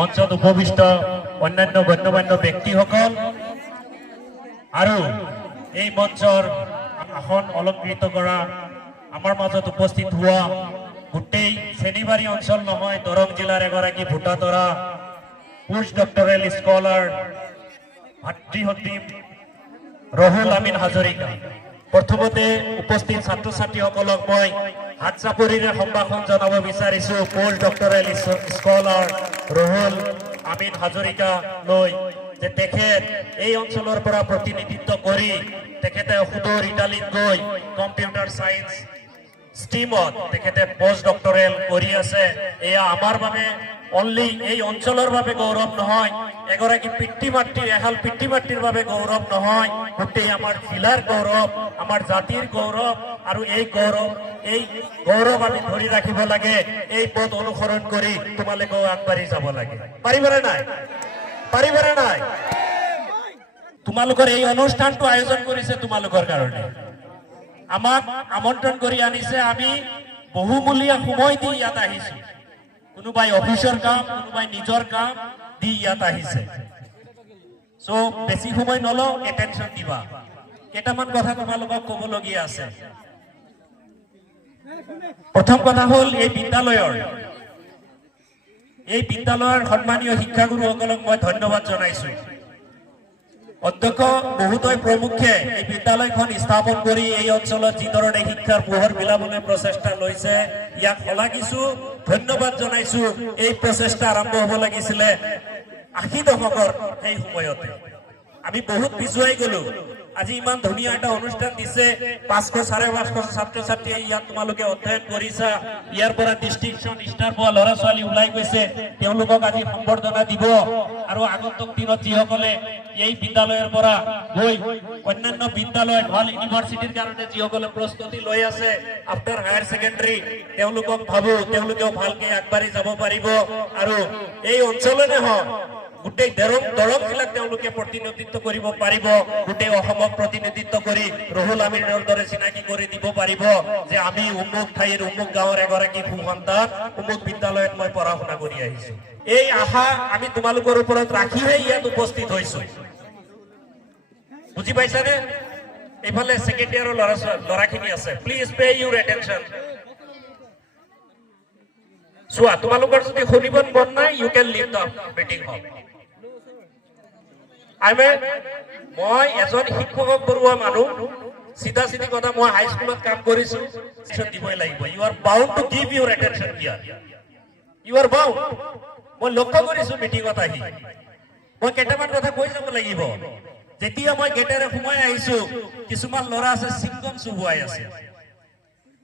মঞ্চত উপবিষ্ট অন্যান্য গণ্যমান্য ব্যক্তিসকল আৰু এই মঞ্চৰ আসন অলংকৃত কৰা আমাৰ মাজত উপস্থিত হোৱা গোটেই চেনিবাৰী অঞ্চল নহয় দৰং জিলাৰ এগৰাকী ভোটাতৰা পোষ্ট ডক্টৰেল স্কলাৰ ভাতৃ ৰহুল আমিন হাজৰিকা। প্ৰথমতে উপস্থিত ছাত্ৰ ছাত্ৰীসকলক মই হাত চাপৰিৰে সম্ভাষণ জনাব বিচাৰিছো পোষ্ট ডক্টৰেল স্কলাৰ ৰহুল আমিন হাজৰিকা লৈ যে তেখেত এই অঞ্চলৰ পৰা প্ৰতিনিধিত্ব কৰি তেখেতে সুদূৰ ইটালীত গৈ কম্পিউটাৰ সায়েন্স ষ্ট্ৰীমত তেখেতে পোষ্ট ডক্টৰেল কৰি আছে। এয়া আমাৰ বাবে অনলি এই অঞ্চলৰ বাবে গৌৰৱ নহয়, এগৰাকী পিতৃ মাতৃৰ এহাল পিতৃ মাতৃৰ বাবে গৌৰৱ নহয়, গোটেই আমাৰ জিলাৰ গৌৰৱ, আমাৰ জাতিৰ গৌৰৱ। আৰু এই গৌৰৱ আমি ধৰি ৰাখিব লাগে। এই পথ অনুসৰণ কৰি তোমালোকেও আগবাঢ়ি যাব লাগে। পাৰিবনে নাই? পাৰিবনে নাই? তোমালোকৰ এই অনুষ্ঠানটো আয়োজন কৰিছে তোমালোকৰ কাৰণে, আমাক আমন্ত্ৰণ কৰি আনিছে। আমি বহুমূলীয়া সময় দি ইয়াত আহিছো, কোনোবাই অফিচৰ কাম, কোনোবাই নিজৰ কাম দি ইয়াত আহিছে। সো বেছি সময় নলওঁ, এটেনশ্যন দিবা। কেইটামান কথা তোমালোকক ক'বলগীয়া আছে। প্ৰথম কথা হ'ল এই বিদ্যালয়ৰ সন্মানীয় শিক্ষাগুৰুসকলক মই ধন্যবাদ জনাইছো। অধ্যক্ষ মহোদয় প্ৰমুখে এই বিদ্যালয়খন স্থাপন কৰি এই অঞ্চলত যিধৰণে শিক্ষাৰ পোহৰ বিলাবলৈ প্ৰচেষ্টা লৈছে, ইয়াক শলাগিছো, ধন্যবাদ জনাইছো। এই প্ৰচেষ্টা আৰম্ভ হ'ব লাগিছিলে ৮০ দশকৰ সেই সময়তে। আমি বহুত পিছুৱাই গলো। আজি ইমান ধুনীয়া এটা অনুষ্ঠান দিছে, ৫০০ ৫৫০ ছাত্ৰ ছাত্ৰীয়ে ইয়াত তোমালোকে অধ্যয়ন কৰিছা। ইয়াৰ পৰা ডিষ্টিংশ্যন ষ্টাৰ পোৱা ল'ৰা ছোৱালী ওলাই গৈছে, তেওঁলোকক আজি সম্বৰ্ধনা দিব। আৰু আগন্তুক দিনত যিসকলে এই বিদ্যালয়ৰ পৰা গৈ অন্যান্য বিদ্যালয় ভাল ইউনিভাৰ্চিটিৰ কাৰণে যিসকলে প্ৰস্তুতি লৈ আছে আফটাৰ হায়াৰ ছেকেণ্ডাৰী, তেওঁলোকক ভাবো তেওঁলোকেও ভালকে আগবাঢ়ি যাব পাৰিব। আৰু এই অঞ্চলতে হওক গোটেই দৰং জিলাক তেওঁলোকে প্ৰতিনিধিত্ব কৰিব পাৰিব। গোটেই অসমক প্ৰতিনিধিত্ব কৰি ৰহুল আমিনৰ দৰে চিনাকি কৰি দিব পাৰিব যে আমি অমুক ঠাইৰ অমুক গাঁৱৰ এগৰাকী সুসন্তান, অমুক বিদ্যালয়ত মই পঢ়া শুনা কৰি আহিছো। এই আশা আমি তোমালোকৰ ওপৰত ৰাখিহে ইয়াত উপস্থিত হৈছো। বুজি পাইছানে? এইফালে ছেকেণ্ড ইয়াৰৰ ল'ৰাখিনি আছে, প্লিজ পে ইউৰ এটেনশ্যন। চোৱা, তোমালোকৰ যদি শুনিব মন নাই, you can leave the meeting hall. মই এজন শিক্ষকক পঢ়োৱা মানুহ, চিধা চিধি কথা, মই হাইস্কুলত কাম কৰিছো, দিবই লাগিব। You are bound to give your attention here, you are bound. মই লক্ষ্য কৰিছো মিটিঙত আহি মই কেইটামান কথা কৈ যাব লাগিব। যেতিয়া মই গেটেৰে সোমাই আহিছো, কিছুমান ল'ৰা আছে চিংগম চুবুৱাই আছে।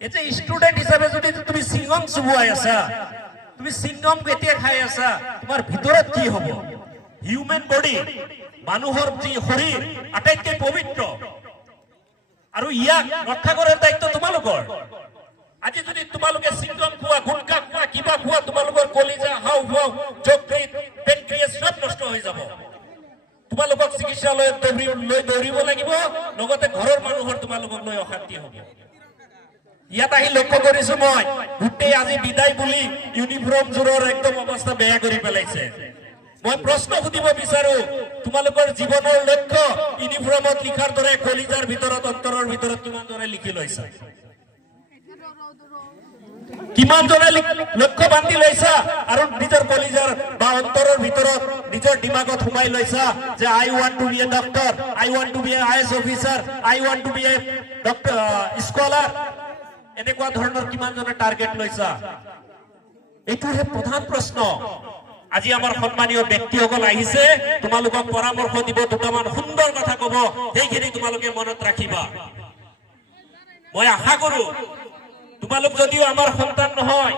এতিয়া ষ্টুডেণ্ট হিচাপে যদি তুমি চিংগম চুবুৱাই আছা, তুমি চিংগম কেতিয়া খাই আছা, তোমাৰ ভিতৰত কি হ'ব? হিউমেন বডি, মানুহৰ যি শৰীৰ আটাইতকৈ পবিত্ৰ, আৰু ইয়াক ৰক্ষা কৰাৰ দায়িত্ব তোমালোকৰ। আজি যদি তোমালোকে চিংগম খোৱা, গুটখা খোৱা, কিবা খোৱা, তোমালোকৰ কলিজা, হাওঁফাওঁ, যকৃত, পেনক্ৰিয়াছ সব নষ্ট হৈ যাব। তোমালোকক চিকিৎসালয়ত লৈ দৌৰিব লাগিব, লগতে ঘৰৰ মানুহৰ তোমালোকক লৈ অশান্তি হ'ব। ইয়াত আহি লক্ষ্য কৰিছো মই, গোটেই আজি বিদায় বুলি ইউনিফৰ্ম জোৰৰ একদম অৱস্থা বেয়া কৰি পেলাইছে। মই প্ৰশ্ন সুধিব বিচাৰো, তোমালোকৰ জীৱনৰ লক্ষ্য ইউনিফৰ্মত লিখাৰ দৰে কলিজাৰ ভিতৰত, অন্তৰৰ ভিতৰত কিমান জনে লিখি লৈছা? কিমান জনে লক্ষ্য বান্ধি লৈছা আৰু নিজৰ কলিজাৰ বা অন্তৰৰ ভিতৰত নিজৰ দিমাগত সোমাই লৈছা যে I want to be a doctor, I want to be a IAS officer, I want to be a doctor scholar? এনেকুৱা ধৰণৰ কিমান জনে টাৰ্গেট লৈছা? এইটোহে প্ৰধান প্ৰশ্ন। আজি আমাৰ সন্মানীয় ব্যক্তিসকল আহিছে, তোমালোকক পৰামৰ্শ দিব, দুটামান সুন্দৰ কথা কব, সেইখিনি তোমালোকে মনত ৰাখিবা। মই আশা কৰো তোমালোক যদিও আমাৰ সন্তান নহয়,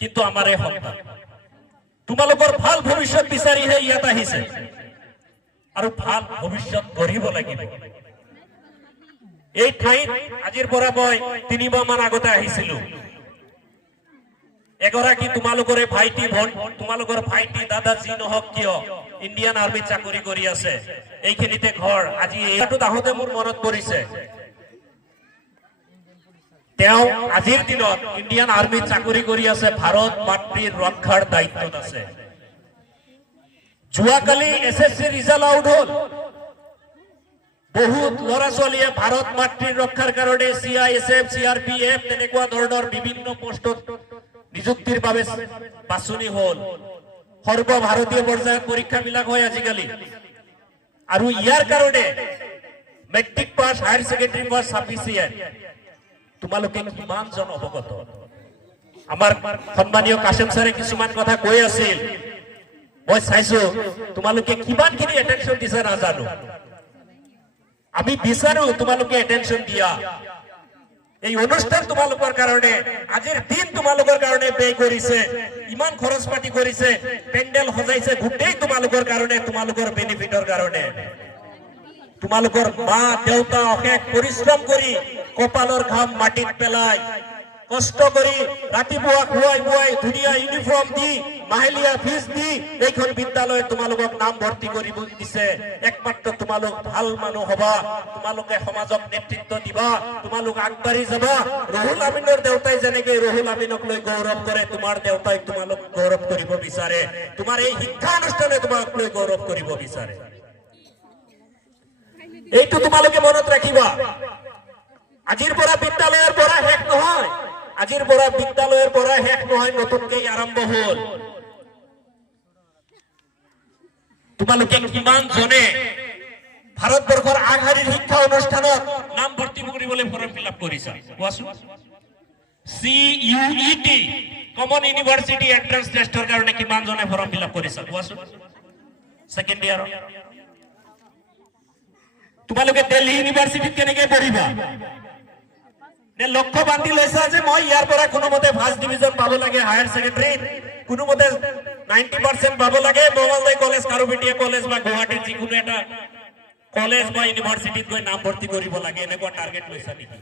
কিন্তু আমাৰে সন্তান। তোমালোকৰ ভাল ভৱিষ্যত বিচাৰিহে ইয়াত আহিছে, আৰু ভাল ভৱিষ্যত গঢ়িব লাগিব। এই ঠাইত আজিৰ পৰা মই ৩ মাহ মান আগতে আহিছিলো। এগৰাকী তোমালোকৰে ভাইটি, তোমালোকৰ ভাইটি দাদা যি নহওক কিয় ইণ্ডিয়ান আৰ্মিত চাকৰি কৰি আছে, এইখিনিতে ঘৰ। আজি এইটোত আহোঁতে মোৰ মনত পৰিছে, তেওঁ আজিৰ দিনত ইণ্ডিয়ান আৰ্মিত চাকৰি কৰি আছে, ভাৰত মাতৃৰ ৰক্ষাৰ দায়িত্বত আছে। যোৱাকালি এছএছচি ৰিজাল্ট আউট হ'ল বহুত ল'ৰা ছোৱালীয়ে ভাৰত মাতৃৰ ৰক্ষাৰ কাৰণে CISF CRPF তেনেকুৱা ধৰণৰ বিভিন্ন পোষ্টত নিযুক্তিৰ বাবে বাছনি হ'ল সৰ্বভাৰতীয় পৰ্যায়ত পৰীক্ষাবিলাক হয় আজিকালি আৰু ইয়াৰ কাৰণে matric pass higher secondary pass sufficient তোমালোকে কিমান জন অৱগত আমাৰ সন্মানীয় কাশেম ছাৰে কিছুমান কথা কৈ আছিল মই চাইছো তোমালোকে কিমানখিনি এটেনশ্যন দিছে নাজানো আমি বিচাৰো তোমালোকে এটেনশ্যন দিয়া এই অনুষ্ঠান তোমালোকৰ কাৰণে আজিৰ দিন তোমালোকৰ কাৰণে ব্যয় কৰিছে ইমান খৰচ পাতি কৰিছে পেণ্ডেল সজাইছে গোটেই তোমালোকৰ কাৰণে তোমালোকৰ বেনিফিটৰ কাৰণে তোমালোকৰ মা দেউতা অশেষ পৰিশ্ৰম কৰি কপালৰ ঘাম মাটিত পেলাই কষ্ট কৰি ৰাতিপুৱা খুৱাই বুৱাই ধুনীয়া ইউনিফৰ্ম দি মাহেলীয়া ফিজ দি এইখন বিদ্যালয়ত তোমালোকক নাম ভৰ্তি কৰিব দিছে একমাত্ৰ তোমালোক ভাল মানুহ হবা তোমালোকে সমাজক নেতৃত্ব দিবা তোমালোক আগবাঢ়ি যাবা ৰহুল আমিনৰ দেউতাই যেনেকে ৰহুল আমিনক লৈ গৌৰৱ কৰে তোমাৰ দেউতাই তোমালোক গৌৰৱ কৰিব বিচাৰে তোমাৰ এই শিক্ষা অনুষ্ঠানে তোমাক লৈ গৌৰৱ কৰিব বিচাৰে এইটো তোমালোকে মনত ৰাখিবা আজিৰ পৰা বিদ্যালয়ৰ পৰা শেষ নহয় আজিৰ পৰা বিদ্যালয়ৰ পৰা শেষ নহয় নতুনকৈ আৰম্ভ হ'ল তোমালোকে কিমান জনে ভাৰতবৰ্ষৰ আগশাৰীৰ শিক্ষা অনুষ্ঠানত নাম ভৰ্তি কৰিবলৈ ফৰ্ম ফিল আপ কৰিছা কোৱাচোন CUET কমন ইউনিভাৰ্চিটি এন্ট্ৰেন্স টেষ্টৰ কাৰণে কিমান জনে ফৰ্ম ফিল আপ কৰিছা কোৱাচোন সেকেন্ড ইয়াৰ তোমালোকে দিল্লী ইউনিভাৰ্চিটিত কেনেকৈ পঢ়িবা নে লক্ষ্য বান্ধি লৈছা যে মই ইয়াৰ পৰা কোনোমতে ফাৰ্ষ্ট ডিভিজন পাব লাগে হায়াৰ ছেকেণ্ডাৰীত কোনোমতে 90% পাব লাগে মঙলদৈ কলেজ কাৰুপেটিয়া কলেজ বা গুৱাহাটীৰ যিকোনো এটা কলেজ বা ইউনিভাৰ্চিটিত গৈ নাম ভৰ্তি কৰিব লাগে এনেকুৱা টাৰ্গেট লৈছা নেকি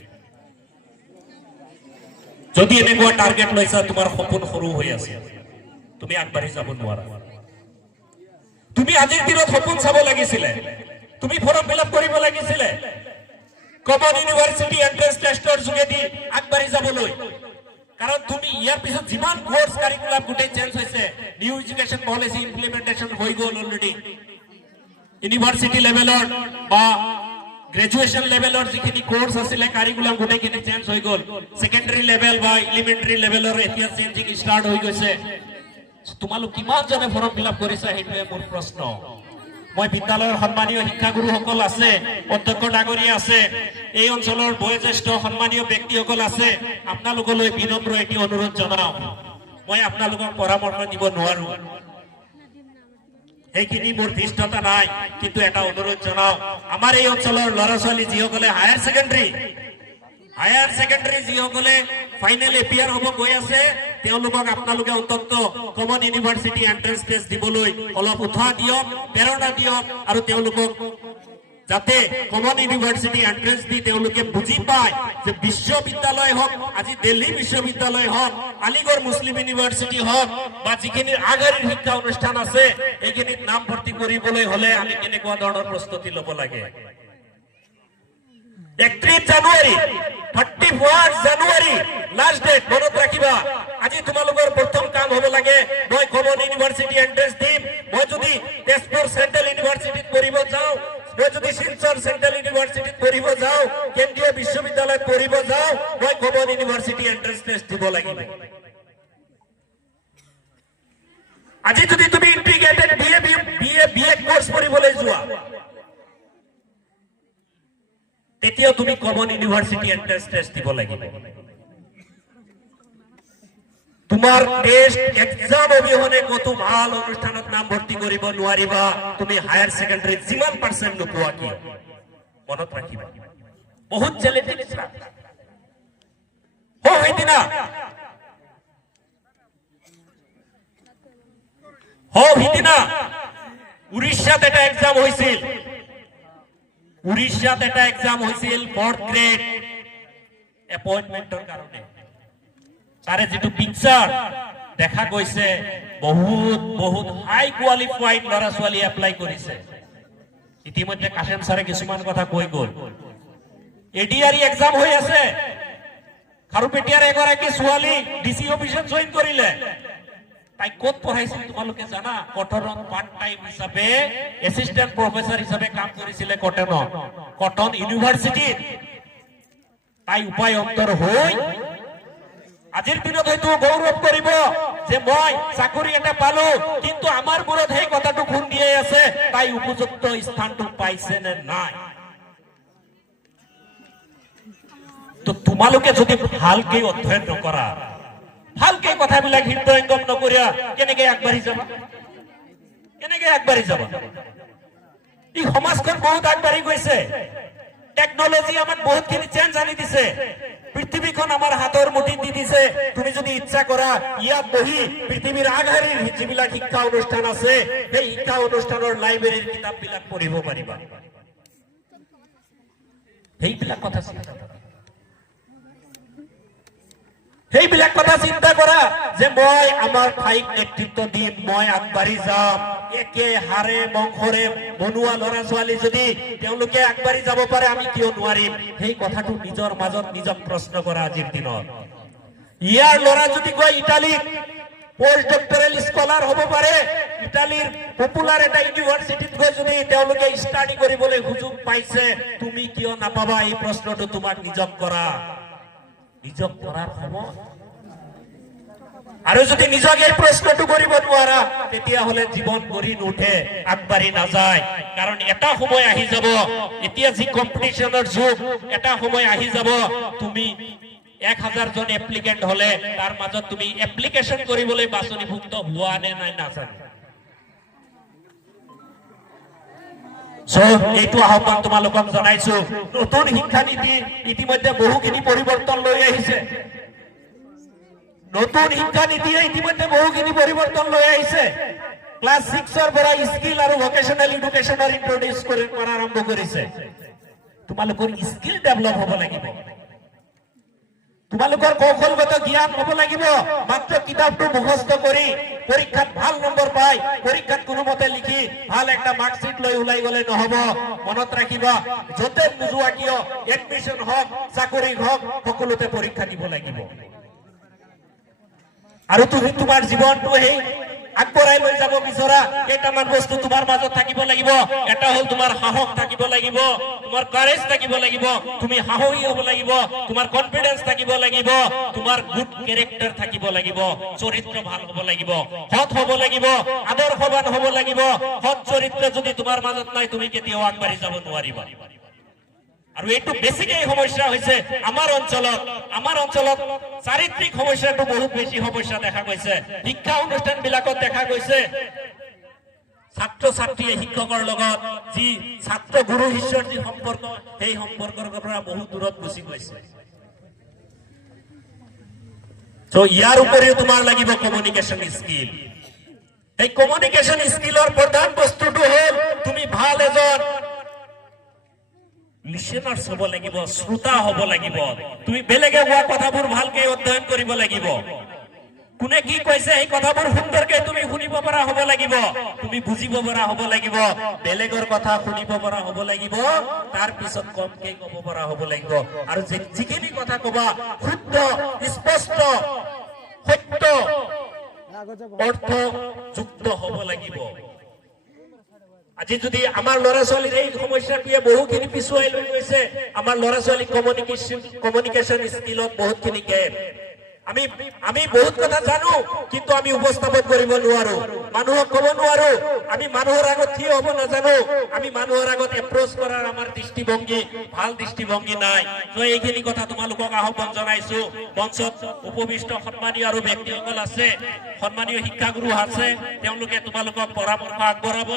যদি এনেকুৱা টাৰ্গেট লৈছা তোমাৰ সপোন সৰু হৈ আছে তুমি আগবাঢ়ি যাব নোৱাৰা তুমি আজিৰ দিনত সপোন চাব লাগিছিলে তুমি ফৰ্ম ফিল আপ কৰিব লাগিছিলে কমন ইউনিভাৰ্চিটি এন্ট্ৰেন্স টেষ্টৰ যোগেদি আগবাঢ়ি যাবলৈ কাৰণ তুমি ইয়াৰ পিছত যিমান কোৰ্স কাৰিকুলাম গোটেই চেঞ্জ হৈছে নিউ এডুকেশ্যন পলিসি ইমপ্লিমেন্টেশন হৈ গ'ল অলৰেডি ইউনিভাৰ্চিটি লেভেলৰ বা গ্ৰেজুৱেচন লেভেলৰ যিখিনি কোৰ্স আছিল কাৰিকুলাম গোটেইখিনি চেঞ্জ হৈ গ'ল সেকেন্ডাৰী লেভেল বা এলিমেন্টাৰী লেভেলৰ এতিয়া চেঞ্জিং ষ্টাৰ্ট হৈ গৈছে তোমালোক কিমান জনে ফৰ্ম ফিল আপ কৰিছা সেইটোৱে মোৰ প্ৰশ্ন মই বিদ্যালয়ৰ সন্মানীয় শিক্ষাগুৰুসকল আছে অধ্যক্ষ ডাঙৰীয়া আছে এই অঞ্চলৰ বয়োজ্যেষ্ঠ সন্মানীয় ব্যক্তিসকল আছে আপোনালোকলৈ বিনম্ৰ এটি অনুৰোধ জনাও মই আপোনালোকক পৰামৰ্শ দিব নোৱাৰো এইখিনি মোৰ ধৃষ্টতা নাই কিন্তু এটা অনুৰোধ জনাও আমাৰ এই অঞ্চলৰ ল'ৰা ছোৱালী যিসকলে হায়াৰ ছেকেণ্ডাৰী যিসকলে ফাইনেল এপিয়াৰ হ'ব গৈ আছে তেওঁলোকক আপোনালোকে অন্তত কমন ইউনিভাৰ্চিটি এন্ট্ৰেন্স টেষ্ট দিবলৈ অলপ উৎসাহ দিয়ক প্ৰেৰণা দিয়ক আৰু তেওঁলোকক যাতে কমন ইউনিভাৰ্চিটি এন্ট্ৰেন্স দি তেওঁলোকে বুজি পায় যে বিশ্ববিদ্যালয় হওক আজি দিল্লী বিশ্ববিদ্যালয় হওক আলিগড় মুছলিম ইউনিভাৰ্চিটি হওক বা যিখিনি আগশাৰীৰ শিক্ষা অনুষ্ঠান আছে এইখিনিত নাম ভৰ্তি কৰিবলৈ হলে আমি কেনেকুৱা ধৰণৰ প্ৰস্তুতি ল'ব লাগে 31 জানুৱাৰী 31 জানুৱাৰী লাষ্ট ডেট মনত ৰাখিবা আজি তোমালোকৰ প্ৰথম কাম হ'ব লাগে মই কমন ইউনিভাৰ্চিটি এন্ট্ৰেন্স দিম মই যদি তেজপুৰ চেণ্ট্ৰেল ইউনিভাৰ্চিটিত পঢ়িব যাওঁ মই যদি শিলচৰ চেণ্ট্ৰেল ইউনিভাৰ্চিটিত পঢ়িব যাওঁ কেন্দ্ৰীয় বিশ্ববিদ্যালয়ত পঢ়িব যাওঁ মই কমন ইউনিভাৰ্চিটি এন্ট্ৰেন্স টেষ্ট দিব লাগিব আজি যদি তুমি ইন্টিগ্ৰেটেড বিএ কোৰ্স পঢ়িবলৈ যোৱা তেতিয়া তুমি কমন ইউনিভাৰ্চিটি এন্ট্ৰেন্স টেষ্ট দিব লাগিব তোমাৰ টেষ্ট এক্সাম অবিহনে কত ভাল অনুষ্ঠানত নাম ভৰ্তি কৰিব নোৱাৰিবা তুমি হায়াৰ ছেকেণ্ডাৰীত যিমান পাৰ্চেন্ট নোপোৱা কিয় মনত ৰাখিবা বহুত চ্যালেঞ্জিং সেইদিনা উৰিষ্যাত এটা এক্সাম হৈছিল ফৰ্থ গ্ৰেড এপইন্টমেন্টৰ কাৰণে তাৰে যেটো পিকচাৰ দেখা গৈছে বহুত হাই কোৱালিফাইড ল'ৰা ছোৱালী এপ্লাই কৰিছে ইতিমধ্যে কাশেম ছাৰে কিছুমান কথা কৈ গ'ল এডিআৰই এক্সাম হৈ আছে খাৰুপেটিয়াৰ এগৰাকী ছোৱালী ডিসি অফিচত জয়েন কৰিলে তাই ক'ত পঢ়াইছিল তোমালোকে জানা? কটনত পাৰ্ট টাইম হিচাপে এসিস্ট্যান্ট প্ৰফেসৰ হিচাপে কাম কৰিছিলে কটন ইউনিভাৰ্চিটিত। তাই উপায় অন্তৰ হৈ আজিৰ দিনত হয়তো গৌৰৱ কৰিব যে মই চাকৰি এটা পালো, কিন্তু আমাৰ মূৰত সেই কথাটো খুন্দিয়াই আছে তাই উপযুক্ত স্থানটো পাইছে নে নাই। তো তোমালোকে যদি ভালকে অধ্যয়ন নকৰা, ভালকে কথাবিলাক হৃদয়ঙ্গম নকৰিয়া কেনেকে আগবাঢ়ি যাবা? কেনেকে আগবাঢ়ি যাবা? এই সমাজখন বহুত আগবাঢ়ি গৈছে, টেকনলজি আমাক বহুতখিনি চেঞ্জ আনি দিছে, পৃথিৱীখন আমাৰ হাতৰ মুঠিত দি দিছে। তুমি যদি ইচ্ছা কৰা ইয়াত বহি পৃথিৱীৰ আগশাৰীৰ যিবিলাক শিক্ষা অনুষ্ঠান আছে সেই শিক্ষা অনুষ্ঠানৰ লাইব্ৰেৰীৰ কিতাপবিলাক পঢ়িব পাৰিবা। সেইবিলাক কথা চিন্তা কৰা, সেইবিলাক কথা চিন্তা কৰা যে মই আমাৰ ঠাইক নেতৃত্ব দিম, মই আগবাঢ়ি যাম। একে হাড়ে বংশৰে বনোৱা ল'ৰা ছোৱালী যদি তেওঁলোকে আগবাঢ়ি যাব পাৰে, আমি কিয় নোৱাৰিম? সেই কথাটো নিজৰ মাজত নিজক প্ৰশ্ন কৰা আজিৰ দিনত। ইয়াৰ ল'ৰা যদি গৈ ইটালীত পোষ্ট ডক্টৰেল স্কলাৰ হ'ব পাৰে, ইটালীৰ পপুলাৰ এটা ইউনিভাৰ্চিটিত গৈ যদি তেওঁলোকে ষ্টাডি কৰিবলৈ সুযোগ পাইছে, তুমি কিয় নাপাবা? এই প্ৰশ্নটো তোমাক নিজক কৰা, নিজক কৰাৰ সময়। আৰু যদি নিজক এই প্ৰশ্নটো কৰিব নোৱাৰা, তেতিয়াহ'লে জীৱন গঢ়ি নুঠে, আগবাঢ়ি নাযায়। কাৰণ এটা সময় আহি যাব, এতিয়া যি কম্পিটিশনৰ যুগ, এটা সময় আহি যাব তুমি 1000 জন এপ্লিকেণ্ট হলে তাৰ মাজত তুমি এপ্লিকেশন কৰিবলৈ বাছনিভুক্ত হোৱা নে নাই নাজানো। এইটো আহ্বান তোমালোকক জনাইছো। নতুন শিক্ষানীতি ইতিমধ্যে বহুখিনি পৰিৱৰ্তন লৈ আহিছে, নতুন শিক্ষানীতিয়ে ইতিমধ্যে বহুখিনি পৰিৱৰ্তন লৈ আহিছে। ক্লাছ 6ৰ পৰা স্কিল আৰু ভকেশনাল এডুকেশনৰ ইন্ট্ৰোডিউস কৰা আৰম্ভ কৰিছে। তোমালোকৰ স্কিল ডেভেলপ হ'ব লাগিব, তোমালোকৰ কৌশলগত জ্ঞান হ'ব লাগিব। মাত্ৰ কিতাপটো মুখস্থ কৰি পৰীক্ষাত ভাল নম্বৰ পাই পৰীক্ষাত কোনোমতে লিখি ভাল একটা মাৰ্কশিট লৈ ওলাই গলে নহব। মনত ৰাখিবা, যতে নোযোৱা কিয় এডমিশন হওক চাকৰি হওক সকলোতে পৰীক্ষা দিব লাগিব। আৰু তুমি তোমাৰ জীৱনটো সেই আগবঢ়াই লৈ যাব বিচৰা কেইটামান বস্তু তোমাৰ মাজত থাকিব লাগিব। এটা হ'ল তোমাৰ সাহস থাকিব লাগিব, তোমাৰ কাৰেজ থাকিব লাগিব, তুমি সাহসী হ'ব লাগিব, তোমাৰ কনফিডেন্স থাকিব লাগিব, তোমাৰ গুড কেৰেক্টাৰ থাকিব লাগিব, চৰিত্ৰ ভাল হ'ব লাগিব, সৎ হ'ব লাগিব, আদৰ্শৱান হ'ব লাগিব। সৎ চৰিত্ৰ যদি তোমাৰ মাজত নাই, তুমি কেতিয়াও আগবাঢ়ি যাব নোৱাৰিবা। আৰু এইটো বেছিকে সমস্যা হৈছে আমাৰ অঞ্চলত চাৰিত্ৰিক সমস্যাটো বহুত বেছি সমস্যা দেখা গৈছে। শিক্ষা অনুষ্ঠান বিলাকত দেখা গৈছে ছাত্ৰ ছাত্ৰীয়ে শিক্ষকৰ লগত যি ছাত্ৰ গুৰু শিষ্যৰ যি সম্পৰ্ক, সেই সম্পৰ্কৰ পৰা বহুত দূৰত গুচি গৈছে। ইয়াৰ উপৰিও তোমাৰ লাগিব কমিউনিকেশ্যন স্কিল। এই কমিউনিকেশ্যন স্কিলৰ প্ৰধান বস্তুটো হ'ল তুমি ভাল এজন লিসেনাৰ্স হব লাগিব, শ্ৰোতা হব লাগিব। তুমি বেলেগে কোৱা কথাবোৰ ভালকে অধ্যয়ন কৰিব লাগিব। কোনে কি কৈছে এই কথাবোৰ সুন্দৰকে তুমি শুনিব পৰা হ'ব লাগিব, তুমি বুজিব পৰা হ'ব লাগিব, বেলেগৰ কথা শুনিব পৰা হ'ব লাগিব, তাৰ পিছত কমকে ক'ব পৰা হ'ব লাগিব। আৰু যিখিনি কথা কবা শুদ্ধ, স্পষ্ট, সত্য, অৰ্থযুক্ত হ'ব লাগিব। আজি যদি আমাৰ ল'ৰা ছোৱালীৰ এই সমস্যাটোৱে বহুখিনি পিছুৱাই লৈ গৈছে, আমাৰ ল'ৰা ছোৱালী কমিউনিকেশ্যন স্কিলত বহুতখিনি গেপ। আমি বহুত কথা জানো, কিন্তু আমি উপস্থাপন কৰিব নোৱাৰো, মানুহক ক'ব নোৱাৰো। আমি মানুহৰ আগত থিয় হ'ব নাজানো, আমি মানুহৰ আগত এপ্ৰোচ কৰাৰ আমাৰ দৃষ্টিভংগী ভাল দৃষ্টিভংগী নাই। এইখিনি কথা তোমালোকক আহ্বান জনাইছো। মঞ্চত উপবিষ্ট সন্মানীয় আৰু ব্যক্তিসকল আছে, সন্মানীয় শিক্ষাগুৰু আছে, তেওঁলোকে তোমালোকক পৰামৰ্শ আগবঢ়াব।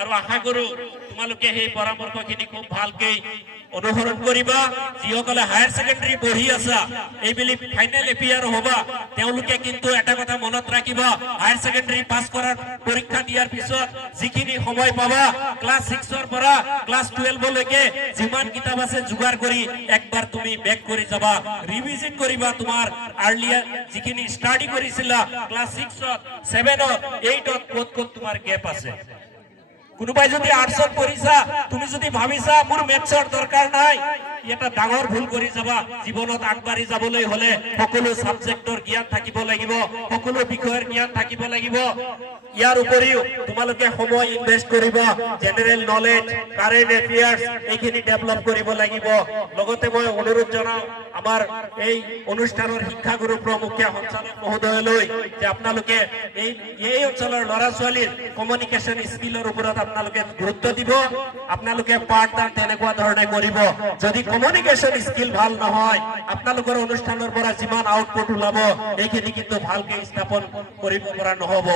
আৰু আশা কৰো তোমালোকে সেই পৰামৰ্শখিনি খুব ভালকৈ অনুসৰণ কৰিবা। যিসকলে হায়াৰ ছেকেণ্ডাৰী পঢ়ি আছা, এইবেলি ফাইনেল এপিয়াৰ হবা, তেওঁলোকে কিন্তু এটা কথা মনত ৰাখিবা, হায়াৰ ছেকেণ্ডাৰী পাছ কৰাৰ পৰীক্ষা দিয়াৰ পিছত যিখিনি সময় পাবা, ক্লাছ 6ৰ পৰা ক্লাছ 12লৈকে যিমান কিতাপ আছে যোগাৰ কৰি একবাৰ তুমি বেক কৰি যাবা, ৰিভিজন কৰিবা। তোমাৰ আৰ্লিয়াৰ যিখিনি ষ্টাডি কৰিছিলা ক্লাছ 6ত, 7ত, 8ত ক'ত ক'ত তোমাৰ গেপ আছে। কোনোবাই যদি আৰ্টছত পঢ়িছা, তুমি যদি ভাবিছা মোৰ মেথছৰ দৰকাৰ নাই, এটা ডাঙৰ ভুল কৰি যাবা জীৱনত আগবাঢ়ি যাবলৈ হলে সকলো সাবজেক্টৰ জ্ঞান থাকিব লাগিব সকলো বিষয়ৰ জ্ঞান থাকিব লাগিব ইয়াৰ উপৰিও তোমালোকে সময় ইনভেস্ট কৰিবা জেনাৰেল নলেজ কাৰেন্ট এফেয়াৰ্স এইখিনি ডেভেলপ কৰিব লাগিব লগতে মই অনুৰোধ জনাও আমাৰ এই অনুষ্ঠানৰ শিক্ষাগুৰু প্ৰমুখ্য সঞ্চালক মহোদয়লৈ যে আপোনালোকে এই অঞ্চলৰ ল'ৰা ছোৱালীৰ কমিউনিকেশ্যন স্কিলৰ ওপৰত আপোনালোকে গুৰুত্ব দিব আপোনালোকে পাঠদান তেনেকুৱা ধৰণে কৰিব যদি কমিউনিকেশ্যন স্কিল ভাল নহয় আপোনালোকৰ অনুষ্ঠানৰ পৰা যিমান আউটপুট ওলাব এইখিনি কিন্তু ভালকে স্থাপন কৰিব পৰা নহব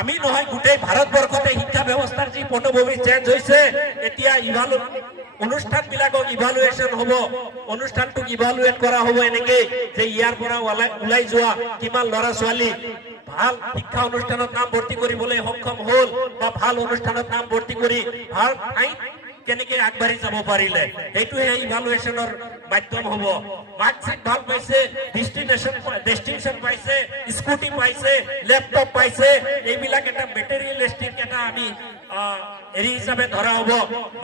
আমি নহয় গোটেই ভাৰতবৰ্ষতে শিক্ষা ব্যৱস্থাৰ যি পটভূমি চেঞ্জ হৈছে এতিয়া অনুষ্ঠান বিলাকক ইভালুৱেশ্যন হ'ব অনুষ্ঠানটোক ইভালুৱেট কৰা হ'ব এনেকে যে ইয়াৰ পৰা ওলাই যোৱা কিমান ল'ৰা ছোৱালী ভাল শিক্ষা অনুষ্ঠানত নাম ভৰ্তি কৰিবলৈ সক্ষম হ'ল বা ভাল অনুষ্ঠানত নাম ভৰ্তি কৰি ভাল ঠাইত কেনেকে আগবাঢ়ি যাব পাৰিলে এইটোহে ইভালুৱেশ্যনৰ মাধ্যম হ'ব মাৰ্কশ্বিট ভাল পাইছে ডেষ্টিনেশ্যন পাইছে স্কুটি পাইছে লেপটপ পাইছে এইবিলাক এটা মেটেৰিয়েলিষ্টিক এটা আমি এৰি হিচাপে ধৰা হ'ব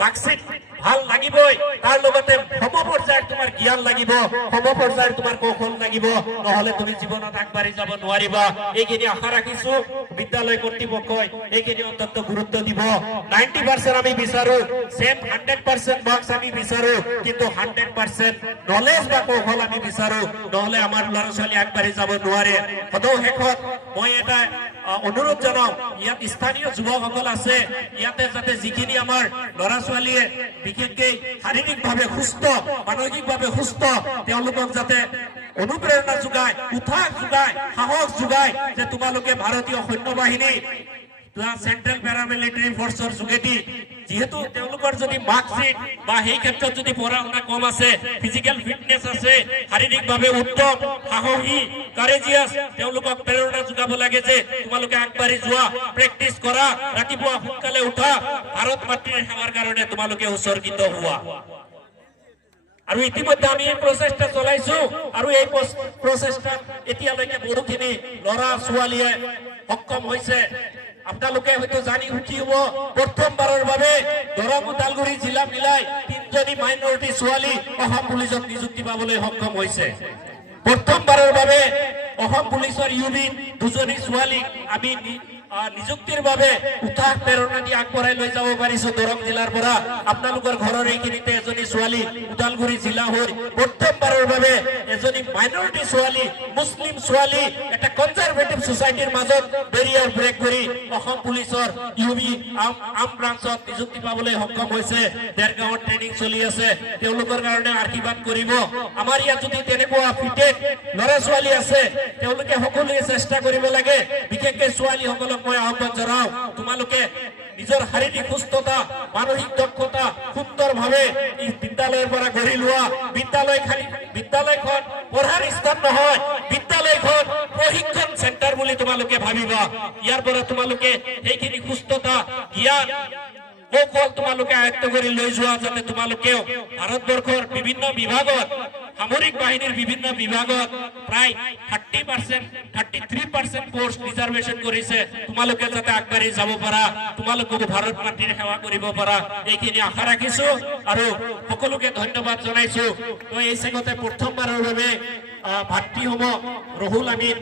মাৰ্কশ্বিট ভাল লাগিবই তাৰ লগতে সমপৰ্যায়ৰ তোমাৰ জ্ঞান লাগিব সমপৰ্যায়ৰ তোমাৰ কৌশল লাগিব নহলে তুমি জীৱনত আগবাঢ়ি যাব নোৱাৰিবা এইখিনি আশা ৰাখিছো বিদ্যালয় কৰ্তৃপক্ষই এইখিনি অত্যন্ত গুৰুত্ব দিব 90% আমি বিচাৰো সেম 100% মাৰ্কস আমি বিচাৰো কিন্তু 100% নলেজ বা কৌশল আমি বিচাৰো নহলে আমাৰ ল'ৰা ছোৱালী আগবাঢ়ি যাব নোৱাৰে সদৌ শেষত মই এটা অনুৰোধ জনাও ইয়াত স্থানীয় যুৱকসকল আছে ইয়াতে যাতে যিখিনি আমাৰ ল'ৰা ছোৱালীয়ে বিশেষকৈ শাৰীৰিকভাৱে সুস্থ মানসিকভাৱে সুস্থ তেওঁলোকক যাতে অনুপ্ৰেৰণা যোগায় উৎসাহ যোগায় সাহস যোগায় যে তোমালোকে ভাৰতীয় সৈন্য বাহিনী সেন্ট্ৰেল প্যাৰামিলিটাৰী ফৰ্চৰ যোগেদি যেহেতু তেওঁলোকৰ যদি মাৰ্কশ্বিট বা সেই ক্ষেত্ৰত যদি পঢ়া শুনা কম আছে ফিজিক্যাল ফিটনেস আছে শাৰীৰিকভাৱে উত্তম সাহসী কাৰেজিয়াছ তেওঁলোকক প্ৰেৰণা যোগাব লাগে যে তোমালোকে আগবাঢ়ি যোৱা প্ৰেক্টিস কৰা ৰাতিপুৱা সোনকালে উঠা ভাৰত মাতৃৰ সেৱাৰ কাৰণে তোমালোকে উৎসৰ্গিত হোৱা আৰু ইতিমধ্যে আমি এই প্ৰচেষ্টা চলাইছো আৰু এই প্ৰচেষ্টা এতিয়ালৈকে বহুখিনি ল'ৰা ছোৱালীয়ে সক্ষম হৈছে আপোনালোকে হয়তো জানি সুখী হ'ব প্ৰথমবাৰৰ বাবে দৰং ওদালগুৰি জিলা মিলাই 3জনী মাইনৰিটি ছোৱালী অসম পুলিচত নিযুক্তি পাবলৈ সক্ষম হৈছে প্ৰথমবাৰৰ বাবে অসম পুলিচৰ ইউনিট 2জনী ছোৱালী আমি নিযুক্তিৰ বাবে উৎসাহ প্ৰেৰণা দি আগবঢ়াই লৈ যাব পাৰিছো দৰং জিলাৰ পৰা আপোনালোকৰ ঘৰৰ এইখিনিতে এজনী ছোৱালী ওদালগুৰি জিলা হৈ প্ৰথমবাৰৰ বাবে এজনী মাইনৰিটি ছোৱালী মুছলিম ছোৱালী এটা কনজাৰভেটিভ সোসাইটিৰ মাজত বেৰিয়াৰ ব্ৰেক কৰি অসম পুলিচৰ ইউবি আৰ্ম ব্ৰাঞ্চত নিযুক্তি পাবলৈ সক্ষম হৈছে দেৰগাঁৱত ট্ৰেইনিং চলি আছে তেওঁলোকৰ কাৰণে আশীৰ্বাদ কৰিব আমাৰ ইয়াত যদি তেনেকুৱা ফিটেড ল'ৰা ছোৱালী আছে তেওঁলোকে সকলোৱে চেষ্টা কৰিব লাগে বিশেষকৈ ছোৱালীসকলক মই আহ্বান জনাও তোমালোকে নিজৰ শাৰীৰিক সুস্থতা মানসিক দক্ষতা সুন্দৰভাৱে এই বিদ্যালয়ৰ পৰা গঢ়ি লোৱা বিদ্যালয়খন পঢ়াৰ স্থান নহয় বিদ্যালয়খন প্ৰশিক্ষণ চেণ্টাৰ বুলি তোমালোকে ভাবিবা ইয়াৰ পৰা তোমালোকে সেইখিনি সুস্থতা জ্ঞান কৌশল তোমালোকে আয়ত্ত কৰি লৈ যোৱা যাতে তোমালোকেও ভাৰতবৰ্ষৰ বিভিন্ন বিভাগত সামৰিক বাহিনীৰ বিভিন্ন বিভাগত প্ৰায় 33% পোষ্ট ৰিজাৰ্ভেশন কৰিছে তোমালোকে যাতে আগবাঢ়ি যাব পাৰা তোমালোকে ভাৰত মাতৃৰ সেৱা কৰিব পাৰা এইখিনি আশা ৰাখিছো আৰু সকলোকে ধন্যবাদ জনাইছো তো এই চেগতে প্ৰথমবাৰৰ বাবে ভাতৃ হ'ব ৰহুল আমিন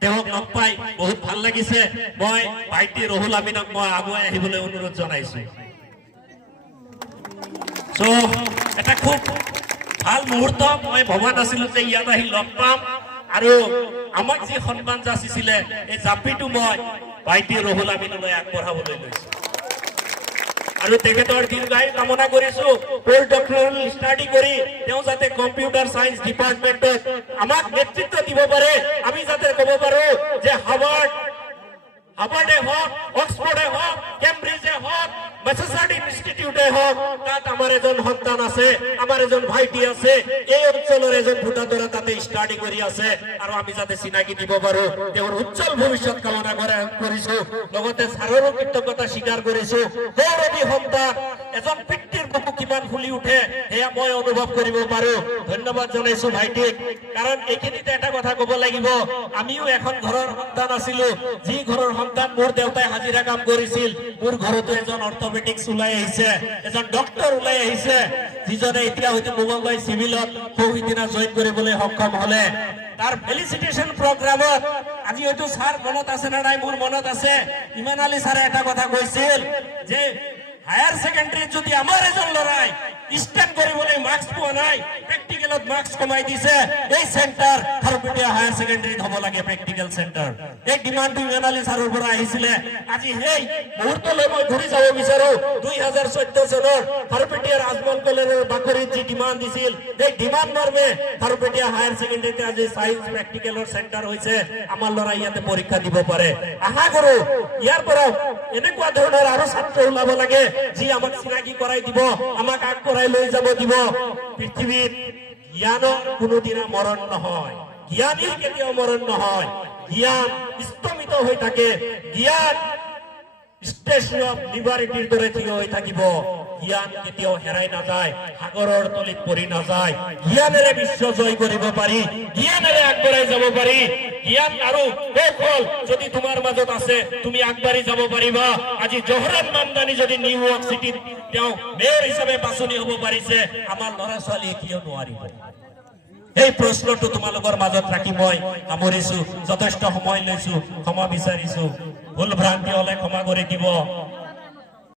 তেওঁক লগ পাই বহুত ভাল লাগিছে মই ভাইটি ৰহুল আমিনক মই আগুৱাই আহিবলৈ অনুৰোধ জনাইছো সো এটা খুব ভাল মুহূৰ্ত মই ভবা নাছিলো যে ইয়াত আহি লগ পাম আৰু আমাক যি সন্মান যাচিছিলে এই জাপিটো মই ভাইটি ৰহুল আমিনলৈ আগবঢ়াবলৈ লৈছো আৰু তেখেতৰ দীৰ্ঘায়ু কামনা কৰিছো পোষ্ট ডক্টৰেল ষ্টাডি কৰি তেওঁ যাতে কম্পিউটাৰ সায়েন্স ডিপাৰ্টমেণ্টত আমাক নেতৃত্ব দিব পাৰে আমি যাতে ক'ব পাৰো যে হাৰ্ভাৰ্ডে হওক অক্সফৰ্ডে হওক কেম্ব্ৰিজে হওক মেছেচাৰিটিছ ইনষ্টিটিউটে হওক তাত আমাৰ এজন সন্তান আছে আমাৰ এজন ভাইটি আছে এই অঞ্চলৰ এজন ভোটাৰৰে তাতে ষ্টাডি কৰি আছে আৰু আমি যাতে চিনাকি দিব পাৰো তেওঁৰ উজ্জ্বল ভৱিষ্যত কামনা কৰিছো লগতে ছাৰৰো কৃতজ্ঞতা স্বীকাৰ কৰিছো গৌৰৱী সন্তান এজন পিতৃৰ বুকু কিমান ফুলি উঠে সেয়া মই অনুভৱ কৰিব পাৰো। ধন্যবাদ জনাইছো ভাইটিক, কাৰণ এইখিনিতে এটা কথা ক'ব লাগিব, আমিও এখন ঘৰৰ সন্তান আছিলো, যি ঘৰৰ সন্তান মোৰ দেউতাই হাজিৰা কাম কৰিছিল। মোৰ ঘৰতো এজন অৰ্থপেডিক্স ওলাই আহিছে, এজন ডক্টৰ ওলাই আহিছে, যিজনে এতিয়া হয়তো মুম্বাই চিভিলত সৌহিদিনা জইন কৰিবলৈ সক্ষম হলে। তাৰ ফেলিচিটেশ্যন প্ৰগ্ৰামত আজি হয়তো ছাৰ মনত আছে নে নাই, মোৰ মনত আছে, ইমান আলী ছাৰে এটা কথা কৈছিল যে হায়াৰ ছেকেণ্ডাৰীত যদি আমাৰ এজন ল'ৰাই ষ্টেণ্ড কৰিবলৈ মাস্ক পোৱা নাই, প্ৰেক্টিকেলত মাস্ক কমাই দিছে, এই চেণ্টাৰ খাৰুপেটীয়া হায়াৰ ছেকেণ্ডাৰীত হ'ব লাগে প্ৰেক্টিকেল চেণ্টাৰ। এই ডিমাণ্ডটো ইমান আলী ছাৰৰ পৰা আহিছিলে। আজি সেই মুহূৰ্তলৈ মই ঘূৰি যাব বিচাৰো। 2014 চনৰ খাৰুপেটীয়া ৰাজমহল কলেজৰ বাকৰিত যি ডিমাণ্ড দিছিল, সেই ডিমাণ্ড মৰ্মে খাৰুপেটীয়া হায়াৰ ছেকেণ্ডাৰীতে আজি সায়েন্স প্ৰেক্টিকেলৰ চেণ্টাৰ হৈছে। আমাৰ ল'ৰাই ইয়াতে পৰীক্ষা দিব পাৰে। আশা কৰো ইয়াৰ পৰা এনেকুৱা ধৰণৰ আৰু ছাত্ৰ ওলাব লাগে, যি আমাক চিনাকি কৰাই দিব, আমাক আগবঢ়াই লৈ যাব দিব। পৃথিৱীত জ্ঞানৰ কোনোদিনা মৰণ নহয়, জ্ঞানীৰ কেতিয়াও মৰণ নহয়, জ্ঞান স্তম্ভিত হৈ থাকে, জ্ঞান স্টেচু অফ লিবাৰ্টিৰ দৰে থিয় হৈ থাকিব। জ্ঞান কেতিয়াও হেৰাই নাযায়, সাগৰৰ তলিত পৰি নাযায়। জ্ঞানেৰে বিশ্ব জয় কৰিব পাৰি, জ্ঞানেৰে আগবঢ়াই যাব পাৰি। জ্ঞান আৰু কৌশল যদি তোমাৰ মাজত আছে, তুমি আগবাঢ়ি যাব পাৰিবা। আজি জহৰাট মামদানি যদি নিউয়ৰ্ক চিটিত তেওঁ মেয়ৰ হিচাপে বাছনি হ'ব পাৰিছে, আমাৰ ল'ৰা ছোৱালীয়ে কিয় নোৱাৰিব? এই প্ৰশ্নটো তোমালোকৰ মাজত ৰাখি মই সামৰিছো। যথেষ্ট সময় লৈছো, ক্ষমা বিচাৰিছো। ভুল ভ্ৰান্তি হলে ক্ষমা কৰি দিব।